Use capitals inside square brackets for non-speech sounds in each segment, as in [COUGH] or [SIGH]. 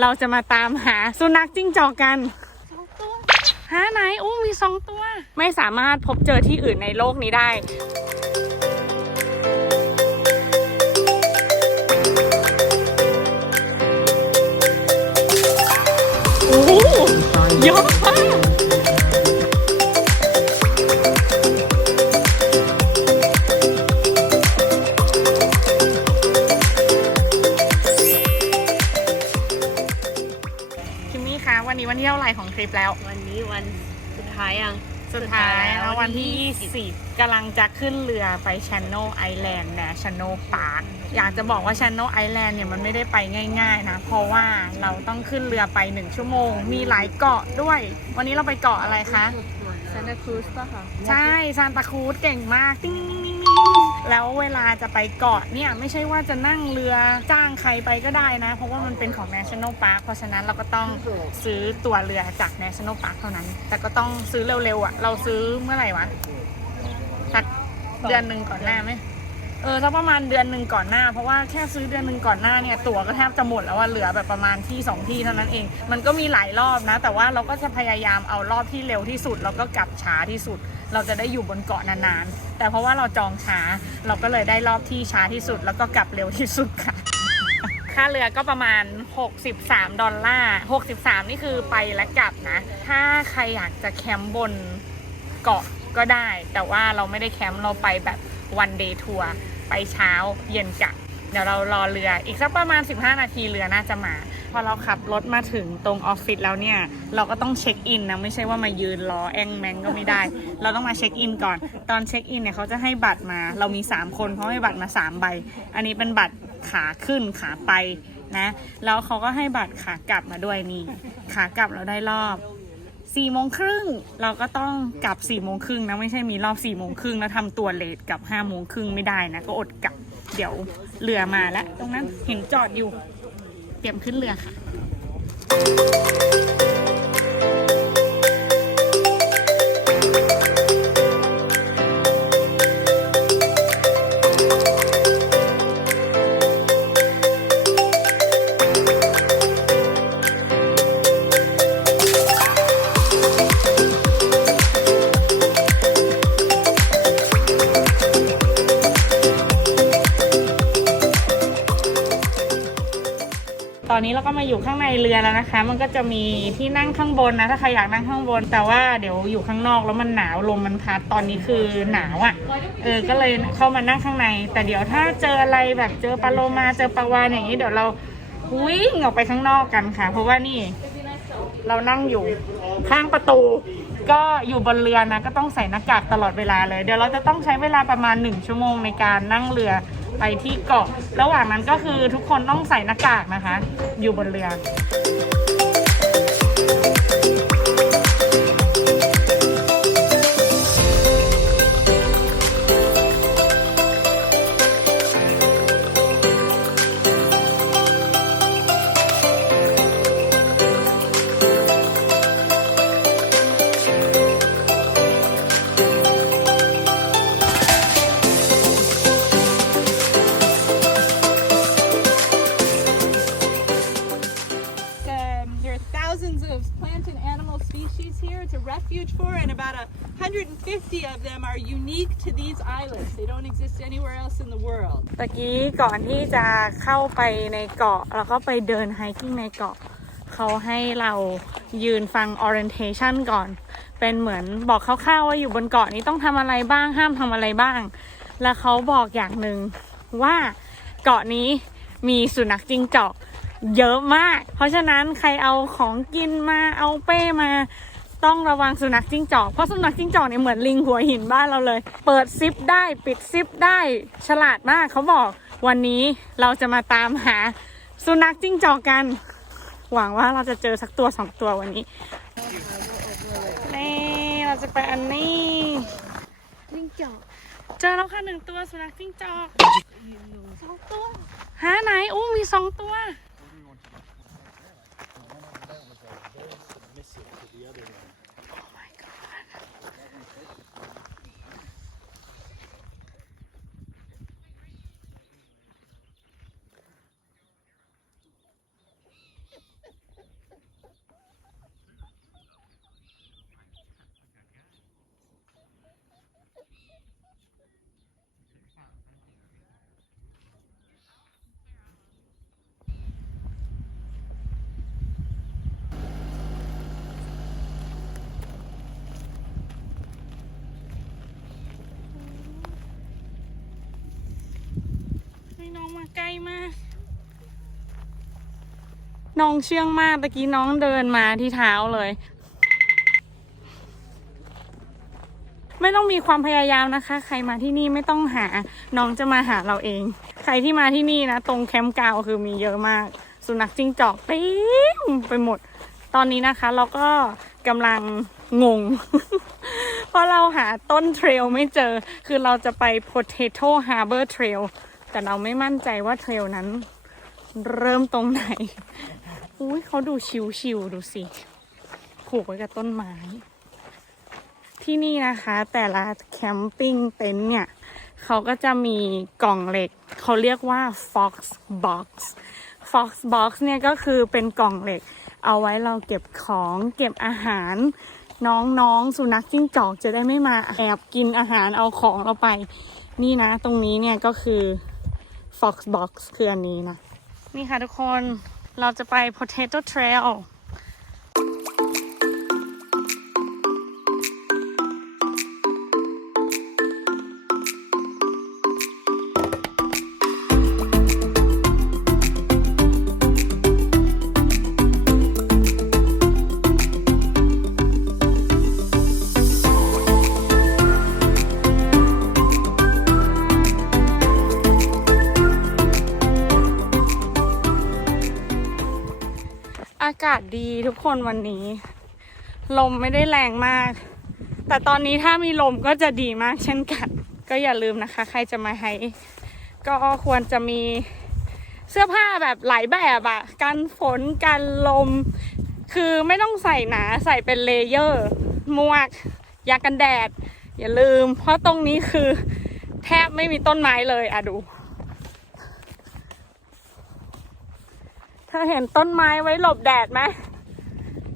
เราจะมาตามหาสุนัขจิ้งจอกกันสองตัวหาไหนอู้มีสองตัว ไม่สามารถพบเจอที่อื่นในโลกนี้ได้ โอ้โหเยอะมาก เท่าไหร่ของทริปแล้ว วันนี้วันสุดท้ายยัง สุดท้ายสุดท้ายแล้แล้วววันที่วันที่ 20กำลังจะขึ้นเรือไป Channel Island National Park อยากจะบอกว่า Channel Island เนี่ยมันไม่ได้ไปง่าย ๆ นะ เพราะว่าเราต้องขึ้นเรือไป 1 ชั่วโมง มีหลายเกาะด้วย วันนี้เราไปเกาะอะไรคะซานตาครูสป่ะคะ ใช่ซานตาครูซเก่งมากติ้งนิ่งนิ่งนิ่ง แล้วเวลาจะไปเกาะเนี่ย ไม่ใช่ว่าจะนั่งเรือจ้างใครไปก็ได้นะ เพราะว่ามันเป็นของ National Park เพราะฉะนั้นเราก็ต้องซื้อตั๋วเรือจาก National Park เท่านั้น แต่ก็ต้องซื้อเร็วๆอะ่ะ เราซื้อเมื่อไหร่วะสักเดือนหนึ่งก่อนหน้าไหมเออสักประมาณเดือนหนึ่งก่อนหน้า เพราะว่าแค่ซื้อเดือนหนึ่งก่อนหน้าเนี่ยตั๋วก็แทบจะหมดแล้วว่าเหลือแบบประมาณที่สองที่เท่านั้นเอง มันก็มีหลายรอบนะ แต่ว่าเราก็จะพยายามเอารอบที่เร็วที่สุด แล้วก็กลับช้าที่สุด เราจะได้อยู่บนเกาะนานๆ แต่เพราะว่าเราจองช้า เราก็เลยได้รอบที่ช้าที่สุด แล้วก็กลับเร็วที่สุดค่ะ ค่าเรือก็ประมาณ 63 ดอลลาร์ 63 นี่คือไปและกลับนะ ถ้าใครอยากจะแคมป์บนเกาะก็ได้ แต่ว่าเราไม่ได้แคมป์ เราไปแบบวันเดย์ทัวร์ ไปเช้าเย็นกลับ เดี๋ยวเรารอเรืออีกสักประมาณ 15 นาทีเรือน่าจะมา พอเราขับรถมาถึงตรงออฟฟิศแล้วเนี่ย เราก็ต้องเช็คอินนะ ไม่ใช่ว่ามายืนรอแองแมงก็ไม่ได้ เราต้องมาเช็คอินก่อน ตอนเช็คอินเนี่ยเขาจะให้บัตรมา เรามี 3 คนเขาให้บัตรมา 3 ใบ อันนี้เป็นบัตรขาขึ้นขาไปนะ แล้วเขาก็ให้บัตรขากลับมาด้วยนี่ ขากลับเราได้รอบสี่โมงครึ่งเราก็ต้องกลับสี่โมงครึ่งนะไม่ใช่มีรอบสี่โมงครึ่งแล้วทำตัวเลทกลับห้าโมงครึ่งไม่ได้นะ ก็อดกลับ เดี๋ยวเรือมาแล้ว ตรงนั้นเห็นจอดอยู่ เตรียมขึ้นเรือค่ะ ตอนนี้เราก็มาอยู่ข้างในเรือแล้วนะคะ มันก็จะมีที่นั่งข้างบนนะ ถ้าใครอยากนั่งข้างบน แต่ว่าเดี๋ยวอยู่ข้างนอกแล้วมันหนาวลมมันพัดตอนนี้คือหนาวอะ่ะ เออ ก็เลยเข้ามานั่งข้างใน แต่เดี๋ยวถ้าเจออะไรแบบเจอปลาโลมาเจอปลาวานอย่างนี้เดี๋ยวเราวิ่งออกไปข้างนอกกันค่ะ เพราะว่านี่เรานั่งอยู่ข้างประตู ก็อยู่บนเรือนะก็ต้องใส่หน้ากากตลอดเวลาเลย เดี๋ยวเราจะต้องใช้เวลาประมาณหนึ่งชั่วโมงในการนั่งเรือ ไปที่เกาะ ระหว่างนั้นก็คือทุกคนต้องใส่หน้ากากนะคะ อยู่บนเรือ ก่อนที่จะเข้าไปในเกาะ แล้วก็ไปเดินไฮกิ้งในเกาะ เขาให้เรายืนฟัง orientation ก่อน เป็นเหมือนบอกคร่าวๆว่าอยู่บนเกาะนี้ต้องทำอะไรบ้างห้ามทำอะไรบ้าง แล้วเขาบอกอย่างหนึ่งว่าเกาะนี้มีสุนัขจิ้งจอกเยอะมาก เพราะฉะนั้นใครเอาของกินมาเอาเป้มาต้องระวังสุนัขจิ้งจอก เพราะสุนัขจิ้งจอกเนี่ยเหมือนลิงหัวหินบ้านเราเลย เปิดซิปได้ปิดซิปได้ฉลาดมากเขาบอก วันนี้เราจะมาตามหาสุนัขจิ้งจอกกัน หวังว่าเราจะเจอสักตัวสองตัววันนี้นี่เราจะไปอันนี้จิ้งจอกเจอแล้วค่ะหนึ่งตัวสุนัขจิ้งจอกสองตัวหาไหนอู้มีสองตัว เใกล้มาก น้องเชื่องมากตะกี้น้องเดินมาที่เท้าเลย ไม่ต้องมีความพยายามนะคะ ใครมาที่นี่ไม่ต้องหา น้องจะมาหาเราเอง ใครที่มาที่นี่นะ ตรงแคมป์กาวคือมีเยอะมาก สุนัขจิ้งจอกเต็มไปหมด ตอนนี้นะคะ เราก็กำลังงง เพราะเราหาต้นเทรลไม่เจอ คือเราจะไป Potato Harbor Trail แต่เราไม่มั่นใจว่าเทรลนั้น เริ่มตรงไหน อุ้ยเขาดูชิวๆดูสิผูกไว้กับต้นไม้ ที่นี่นะคะ แต่ละแคมปิ้งเต็นท์เนี่ยเขาก็จะมีกล่องเหล็ก เขาเรียกว่า Fox Box Fox Box เนี่ยก็คือเป็นกล่องเหล็ก เอาไว้เราเก็บของเก็บอาหาร น้องๆ สุนัขจิ้งจอกจะได้ไม่มาแอบกินอาหารเอาของเราไป นี่นะ ตรงนี้เนี่ยก็คือ Fox Box คืออันนี้นะ นี่ค่ะทุกคนเราจะไป Potato Trail คนวันนี้ ลมไม่ได้แรงมาก แต่ตอนนี้ถ้ามีลมก็จะดีมากเช่นกัน ก็อย่าลืมนะคะ ใครจะมาให้ก็ควรจะมีเสื้อผ้าแบบหลายแบบอะกันฝนกันลม คือไม่ต้องใส่หนาใส่เป็นเลเยอร์มวกยากันแดด อย่าลืม เพราะตรงนี้คือแทบไม่มีต้นไม้เลยอะดู เธอเห็นต้นไม้ไว้หลบแดดไหม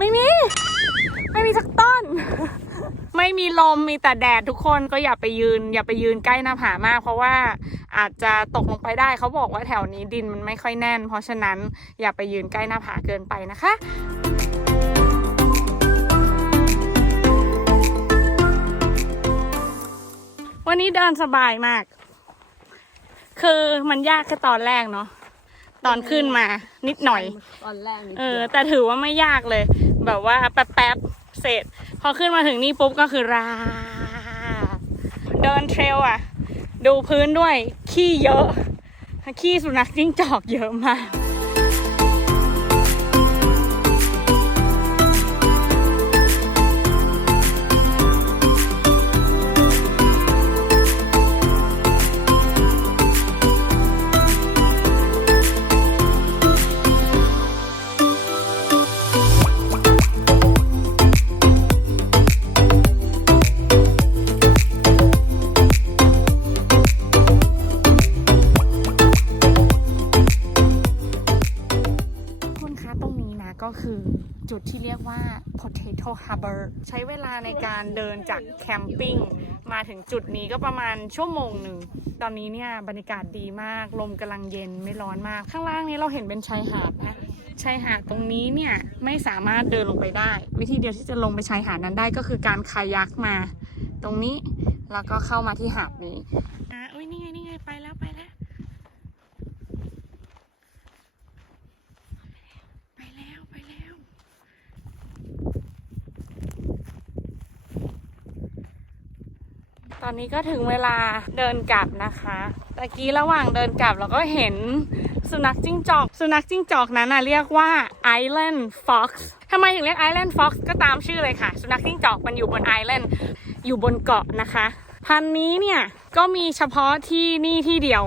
ไม่มี ไม่มีสักต้น ไม่มีลมมีแต่แดดทุกคนก็อย่าไปยืน อย่าไปยืนใกล้หน้าผามาก เพราะว่าอาจจะตกลงไปได้เขาบอกว่าแถวนี้ดินมันไม่ค่อยแน่น เพราะฉะนั้นอย่าไปยืนใกล้หน้าผาเกินไปนะคะวันนี้เดินสบายมาก คือมันยากแค่ตอนแรกเนาะ ตอนขึ้นมานิดหน่อย ตอนแรกนี่เออ แต่ถือว่าไม่ยากเลย แบบว่าแป๊บๆเสร็จ พอขึ้นมาถึงนี่ปุ๊บก็คือราเดินเทรลอะ ดูพื้นด้วยขี้เยอะขี้สุนัขจิ้งจอกเยอะมาก รียกว่า Potato Harbor ใช้เวลาในการเดินจากแคมปิ้งมาถึงจุดนี้ก็ประมาณชั่วโมงหนึ่ง ตอนนี้เนี่ยบรรยากาศดีมาก ลมกำลังเย็นไม่ร้อนมาก ข้างล่างนี้เราเห็นเป็นชายหาดนะชายหาดตรงนี้เนี่ยไม่สามารถเดินลงไปได้ วิธีเดียวที่จะลงไปชายหาดนั้นได้ก็คือการคายักมา ตรงนี้แล้วก็เข้ามาที่หาดนี้อะอุ้ยนี่ไงนี่ไงไปแล้วไปแล้ว ไปแล้วไปแล้ว ตอนนี้ก็ถึงเวลาเดินกลับนะคะตะกี้ระหว่างเดินกลับเราก็เห็นสุนัขจิ้งจอก สุนัขจิ้งจอกนั้นนะเรียกว่า Island Fox ทำไมถึงเรียก Island Fox ก็ตามชื่อเลยค่ะ สุนัขจิ้งจอกมันอยู่บน Island อยู่บนเกาะนะคะ พันนี้เนี่ย ก็มีเฉพาะที่นี่ที่เดียว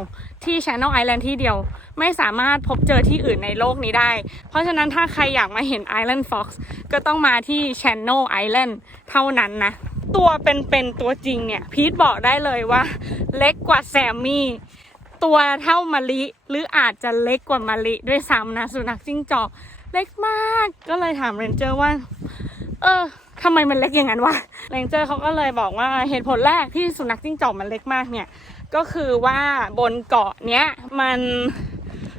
ที่ Channel Island ที่เดียว ไม่สามารถพบเจอที่อื่นในโลกนี้ได้ เพราะฉะนั้นถ้าใครอยากมาเห็น Island Fox ก็ต้องมาที่ Channel Island เท่านั้นนะ ตัวเป็นๆตัวจริงเนี่ย พีทบอกได้เลยว่า เล็กกว่าแซมมี่ ตัวเท่ามะลิ หรืออาจจะเล็กกว่ามะลิด้วยซ้ำนะ สุนัขจิ้งจอกเล็กมากก็เลยถามเรนเจอร์ว่า เออทำไมมันเล็กอย่างนั้นวะเรนเจอร์เขาก็เลยบอกว่าเหตุผลแรกที่สุนัขจิ้งจอกมันเล็กมากเนี่ย ก็คือว่าบนเกาะเนี้ยมัน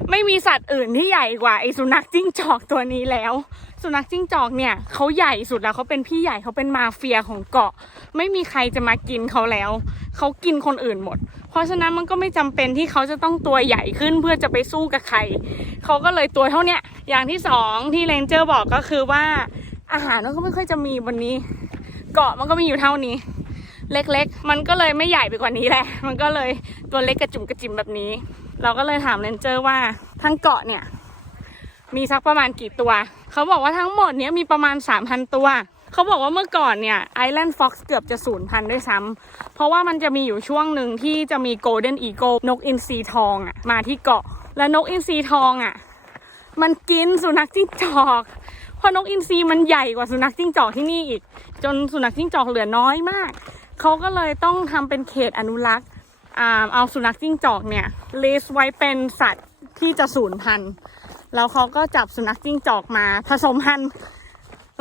ไม่มีสัตว์อื่นที่ใหญ่กว่าไอ้สุนัขจิ้งจอกตัวนี้แล้ว สุนัขจิ้งจอกเนี่ยเขาใหญ่สุดแล้วเขาเป็นพี่ใหญ่เขาเป็นมาเฟียของเกาะ ไม่มีใครจะมากินเขาแล้วเขากินคนอื่นหมด เพราะฉะนั้นมันก็ไม่จำเป็นที่เขาจะต้องตัวใหญ่ขึ้นเพื่อจะไปสู้กับใครเขาก็เลยตัวเท่าเนี้ยอย่างที่สองที่เรนเจอร์บอกก็คือว่า อาหารมันก็ไม่ค่อยจะมีวันนี้ เกาะมันก็มีอยู่เท่านี้เล็กๆ มันก็เลยไม่ใหญ่ไปกว่านี้แหละ มันก็เลยตัวเล็กกระจุ่มกระจิ๋มแบบนี้ เราก็เลยถามเรนเจอร์ว่าทั้งเกาะเนี่ย มีสักประมาณกี่ตัว เขาบอกว่าทั้งหมดเนี้ยมีประมาณ 3,000 ตัว เขาบอกว่าเมื่อก่อนเนี่ยไอแลนด์ฟ็อกซ์เกือบจะสูญพันธุ์ด้วยซ้ำเพราะว่ามันจะมีอยู่ช่วงหนึ่งที่จะมีโกลเด้นอีโกนกอินทรีทองอะมาที่เกาะ และนกอินทรีทองอะมันกินสุนัขจิ้งจอกเพราะนกอินทรีมันใหญ่กว่าสุนัขจิ้งจอกที่นี่อีก จนสุนัขจิ้งจอกเหลือน้อยมาก เขาก็เลยต้องทำเป็นเขตอนุรักษ์ เอาสุนัขจิ้งจอกเนี่ยลิสไว้เป็นสัตว์ที่จะสูญพันธุ์แล้วเขาก็จับสุนัขจิ้งจอกมาผสมพันธุ์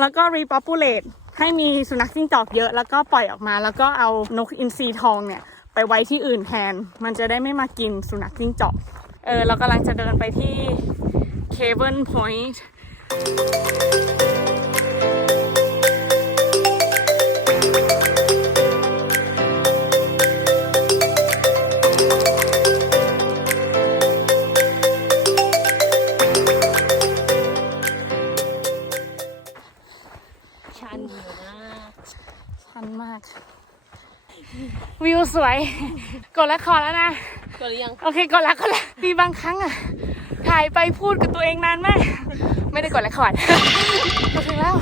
แล้วก็ repopulate ให้มีสุนัขจิ้งจอกเยอะแล้วก็ปล่อยออกมา แล้วก็เอานกอินทรีทองเนี่ยไปไว้ที่อื่นแทน มันจะได้ไม่มากินสุนัขจิ้งจอก เออเรากำลังจะเดินไปที่ Cavern Point ดแล้วคอแล้วนะกดหรือยังโอเคกดแล้วกดแล้วมีบางครั้งอะถ่ายไปพูดกับตัวเองนานมาก ไม่ได้กดแล้วคอร์ดมาถึงแล้ว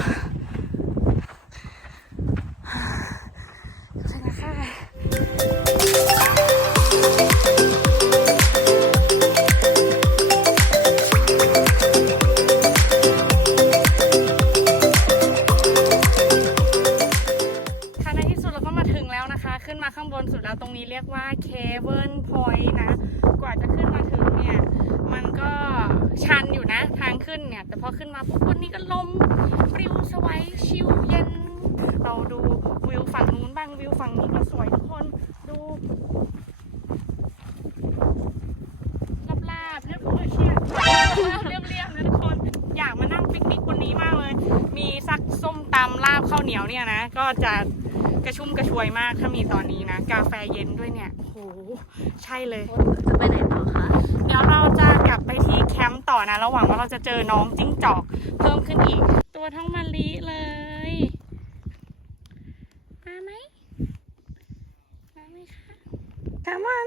ใช่เลย จะไปไหนต่อคะ เดี๋ยวเราจะกลับไปที่แคมป์ต่อนะระหว่างว่าเราจะเจอน้องจิ้งจอก เพิ่มขึ้นอีก ตัวเท่ามะลิเลยมาไหมมาไหมคะ Come on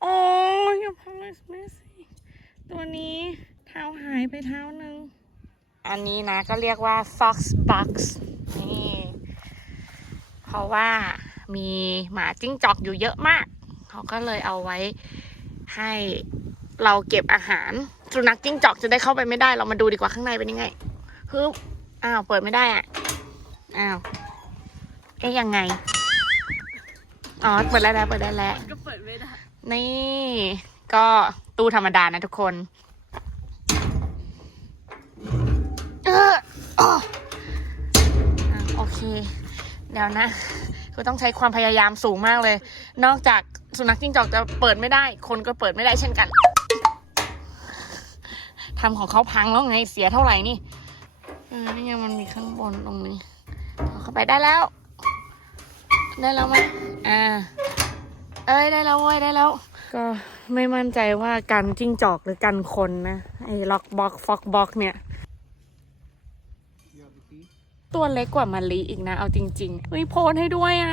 โอ้ยอย่าพังเลยแม่สิตัวนี้เท้าหายไปเท้าหนึ่งอันนี้นะก็เรียกว่า fox box นี่ เพราะว่า มีหมาจิ้งจอกอยู่เยอะมาก เขาก็เลยเอาไว้ให้เราเก็บอาหารสุนัขจิ้งจอกจะได้เข้าไปไม่ได้ เรามาดูดีกว่าข้างในเป็นยังไงฮึบอ้าวเปิดไม่ได้อะอ้าวเอ๊ยยังไงอ๋อเปิดได้แล้วเปิดได้แล้วก็เปิดไม่ได้ นี่ ก็ตู้ธรรมดานะทุกคนเออโอเค เดี๋ยวนะ คือต้องใช้ความพยายามสูงมากเลย นอกจากสุนัขจิ้งจอกจะเปิดไม่ได้ คนก็เปิดไม่ได้เช่นกันทำของเขาพังแล้วไงเสียเท่าไหร่นี่เออนี่ไงมันมีข้างบนตรงนี้เข้าไปได้แล้ว ได้แล้วไหมอ่า เอ้ยได้แล้วเว้ยได้แล้ว ก็ไม่มั่นใจว่ากันจิ้งจอกหรือกันคนนะไอ้ล็อกบ็อกฟอกบ็อกเนี่ย ตัวเล็กกว่ามะลิอีกนะ เอาจริงๆเฮ้ยโพสให้ด้วยอะ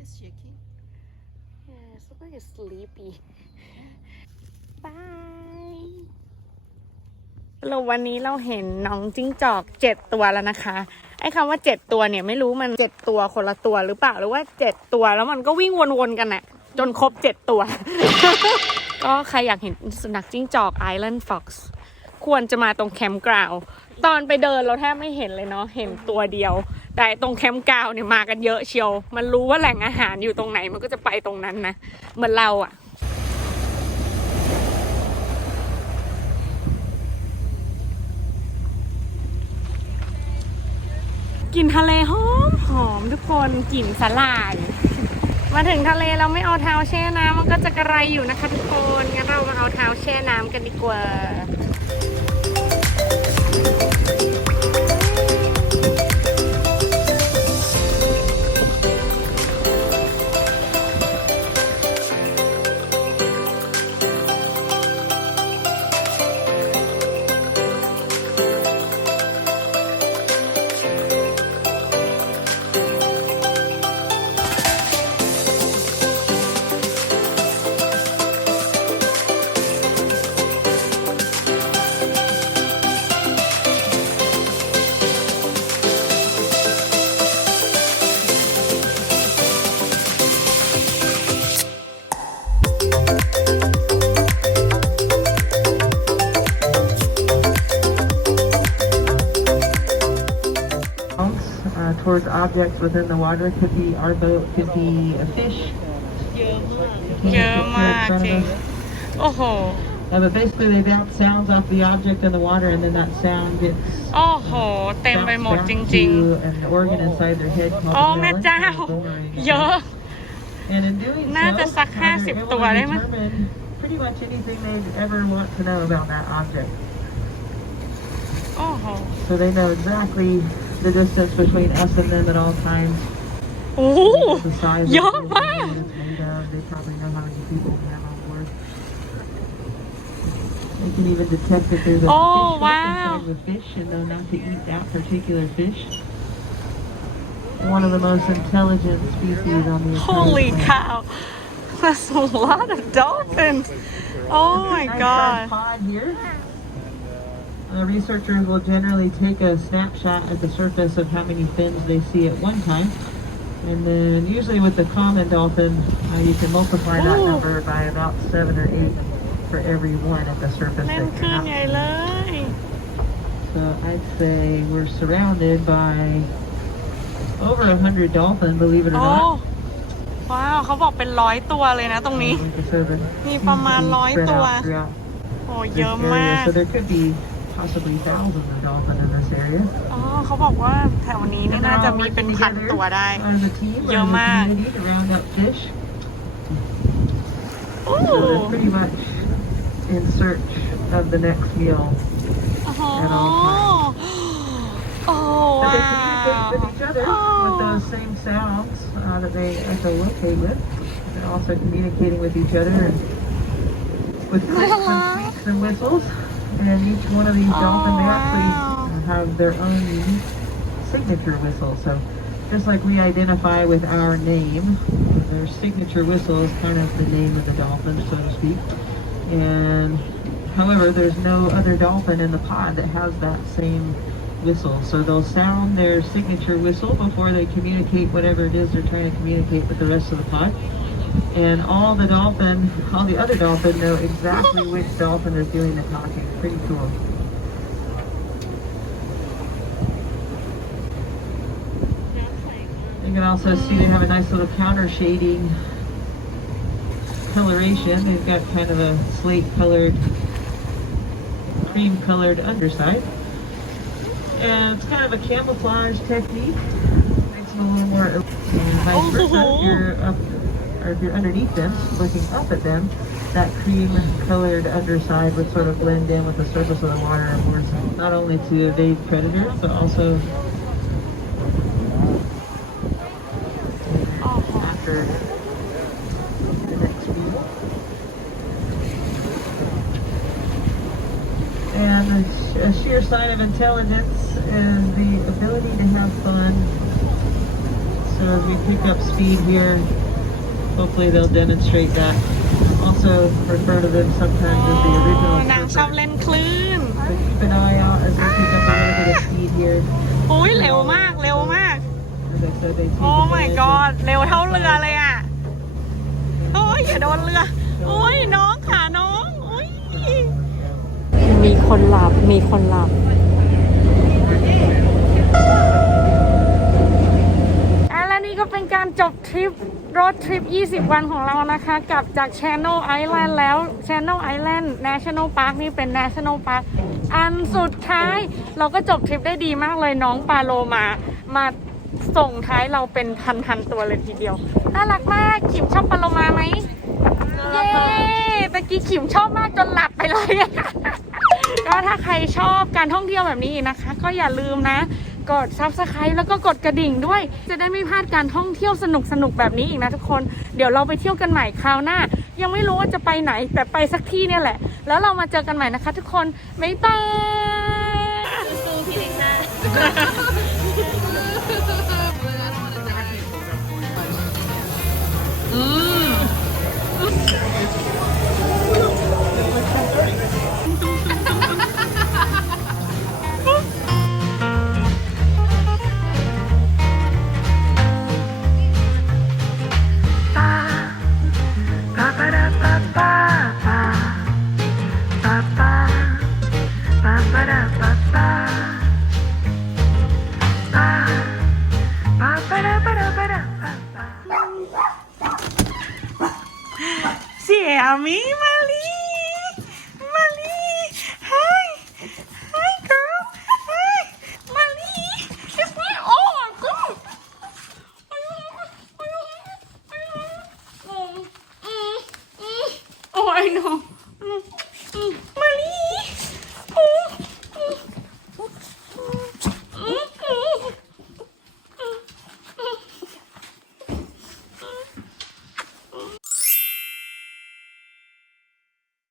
It's shaky Yes, look like it's sleepy. Bye. เราวันนี้เราเห็นน้องจิ้งจอกเจ็ดตัวแล้วนะคะ ไอ้คำว่าเจ็ดตัวเนี่ยไม่รู้มันเจ็ดตัวคนละตัวหรือเปล่าหรือว่าเจ็ดตัวแล้วมันก็วิ่งวนๆกันน่ะจนครบเจ็ดตัว ก็ใครอยากเห็นสุนัขจิ้งจอก Island Fox ควรจะมาตรงแคมป์กราวด์ ตอนไปเดินเราแทบไม่เห็นเลยเนาะเห็นตัวเดียว แต่ตรงแคมป์กาวเนี่ยมากันเยอะเชียว มันรู้ว่าแหล่งอาหารอยู่ตรงไหนมันก็จะไปตรงนั้นนะเหมือนเราอะกลิ่นทะเลหอมหอมทุกคนกลิ่นสาหร่ายมาถึงทะเลเราไม่เอาเท้าแช่น้ำมันก็จะกระไรอยู่นะคะทุกคนงั้นเรามาเอาเท้าแช่น้ำกันดีกว่า objects within the water. Could be our boat, could be a fish. เยอะมาก Can เย you อะ picture มาก in front จ of ริง us? โอ้โห Uh, but basically, they bounce sounds off the object in the water, and then that sound gets โอ้โห เต็มไป bounced หมด back จริง to an organ inside their head ๆ called โอ้ the แม่ melon, เจ้า called boomerang. เยอะ [LAUGHS] And in doing น่าจะ so, สัก uh, they're 50 able ตัว to ได้มั้ย determine pretty much anything they ever want to know about that object. โอ้โห So they know exactly the distance between us and them at all times. Oh, yeah, of wow. They probably know how many people we have on board. They can even detect that there's a oh, fish wow. inside the fish and know not to eat that particular fish. One of the most intelligent species on the Holy planet. cow. That's a lot of dolphins. Oh my god. sized pod here. Uh, researchers will generally take a snapshot at the surface of how many fins they see at one time. And then usually with the common dolphin, uh, you can multiply that Ooh. number by about seven or eight for every one at the surface เล่น that คลื่น you're ใหญ่ out. เลย So I'd say we're surrounded by over a hundred dolphin, believe it or โอ้ not. ว้าวเขาบอกเป็นร้อยตัวเลยนะตรงนี้ Like I said, there Ni seems to paman be loi spread out tua. throughout โอ้ this เยอะมาก area. So there could be possibly thousands of dolphin in this area. อ๋อเขาบอกว่าแถวนี้นี่น่าจะมีเป็นพันตัวได้ as a team, or as a Yoma. community to round up fish. โอ้ So they're pretty much in search of the next meal. โอ้โห at all times. [GASPS] โอ้ But ว้า they communicate ว with each other with those same sounds uh, that they echolocate with. They're also communicating with each other and with clicks [LAUGHS] and squeaks and whistles. And each one of these dolphins, they actually have their own unique signature whistle. So just like we identify with our name, their signature whistle is kind of the name of the dolphin, so to speak. And however, there's no other dolphin in the pod that has that same whistle. So they'll sound their signature whistle before they communicate whatever it is they're trying to communicate with the rest of the pod. And all the dolphin, all the other dolphin know exactly [LAUGHS] which dolphin is doing the talking. Pretty cool. You can also see they have a nice little counter shading coloration. They've got kind of a slate colored, cream colored underside. And it's kind of a camouflage technique. Makes them a little more, and vice versa. You're up, or if you're underneath them, looking up at them, that cream colored underside would sort of blend in with the surface of the water and works not only to evade predators, but also after the next meal. And a sheer sign of intelligence is the ability to have fun. So as we pick up speed here, hopefully they'll demonstrate that. Also refer to them sometimes as the อ๋อ original นางชอบ surfer. เล่นคลื่น So keep an eye out as they pick up a little bit of speed here. โอ้ยเร็วมากเร็วมาก As I said, they take โอ้ my advantage of- god เร็วเท่าเรือเลยอะ โอ้ยอย่าโดนเรือ โอ้ยน้องค่ะน้อง โอ้ย มีคนหลับ มีคนหลับอ่ การจบทริปรถทริป 20 วันของเรานะคะ กลับจาก Channel Island แล้ว Channel Island National Park นี่เป็น National Park อันสุดท้ายเราก็จบทริปได้ดีมากเลยน้องปาโลมา มาส่งท้ายเราเป็นพันๆตัวเลยทีเดียวน่ารักมากขิมชอบปาโลมาไหมเย้ตะกี้ขิมชอบมากจนหลับไปเลยก็ถ้าใครชอบการท่องเที่ยวแบบนี้นะคะ ก็อย่าลืมนะ กด subscribe แล้วก็กดกระดิ่งด้วย จะได้ไม่พลาดการท่องเที่ยวสนุกสนุกๆแบบนี้อีกนะทุกคน เดี๋ยวเราไปเที่ยวกันใหม่คราวหน้า ยังไม่รู้ว่าจะไปไหนแต่ไปสักที่เนี่ยแหละ แล้วเรามาเจอกันใหม่นะคะ ทุกคนบ๊ายบายสู้พี่ลิซ่าเสียมี ม